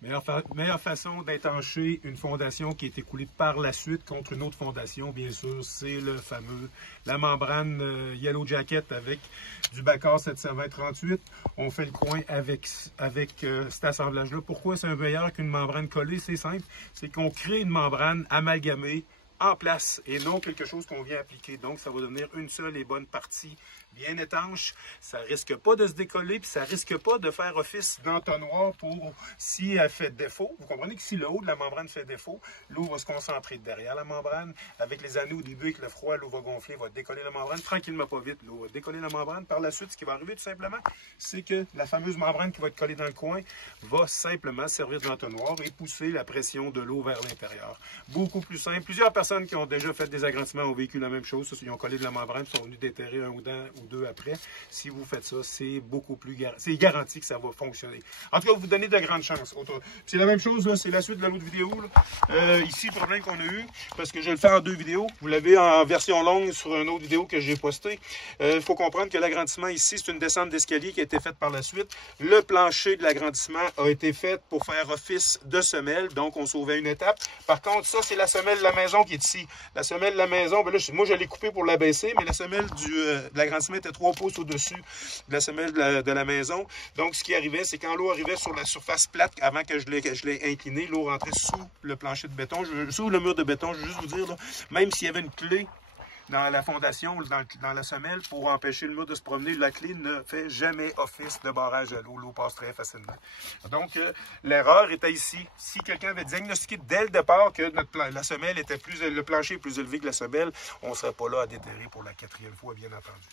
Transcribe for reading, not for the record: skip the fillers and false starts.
Meilleure façon d'étancher une fondation qui est écoulée par la suite contre une autre fondation, bien sûr, c'est la membrane Yellow Jacket avec du Baccar 720-38. On fait le coin avec cet assemblage-là. Pourquoi c'est meilleur qu'une membrane collée? C'est simple, c'est qu'on crée une membrane amalgamée en place et non quelque chose qu'on vient appliquer. Donc, ça va devenir une seule et bonne partie bien étanche. Ça risque pas de se décoller, puis ça risque pas de faire office d'entonnoir pour si elle fait défaut. Vous comprenez que si le haut de la membrane fait défaut, l'eau va se concentrer derrière la membrane. Avec les anneaux au début, avec le froid, l'eau va gonfler, va décoller la membrane. Tranquillement, pas vite, l'eau va décoller la membrane. Par la suite, ce qui va arriver tout simplement, c'est que la fameuse membrane qui va être collée dans le coin va simplement servir d'entonnoir et pousser la pression de l'eau vers l'intérieur. Beaucoup plus simple. Plusieurs personnes qui ont déjà fait des agrandissements ont vécu la même chose. Ils ont collé de la membrane, sont venus déterrer un ou deux après. Si vous faites ça, c'est beaucoup plus c'est garanti que ça va fonctionner. En tout cas, vous donnez de grandes chances. C'est la même chose, là, c'est la suite de l'autre vidéo. Ici, le problème qu'on a eu, parce que je le fais en deux vidéos, vous l'avez en version longue sur une autre vidéo que j'ai postée. Il faut comprendre que l'agrandissement ici, c'est une descente d'escalier qui a été faite par la suite. Le plancher de l'agrandissement a été fait pour faire office de semelle, donc on sauvait une étape. Par contre, ça, c'est la semelle de la maison qui est ici. La semelle de la maison, ben là, moi, je l'ai coupée pour l'abaisser, mais la semelle de l'agrandissement était 3 pouces au-dessus de la semelle de la maison. Donc, ce qui arrivait, c'est quand l'eau arrivait sur la surface plate, avant que je l'ai incliné, l'eau rentrait sous le plancher de béton, sous le mur de béton. Je veux juste vous dire, là, même s'il y avait une clé dans la fondation ou dans la semelle pour empêcher le mur de se promener, la clé ne fait jamais office de barrage à l'eau. L'eau passe très facilement. Donc, l'erreur était ici. Si quelqu'un avait diagnostiqué dès le départ que la semelle était le plancher est plus élevé que la semelle, on ne serait pas là à déterrer pour la 4e fois, bien entendu.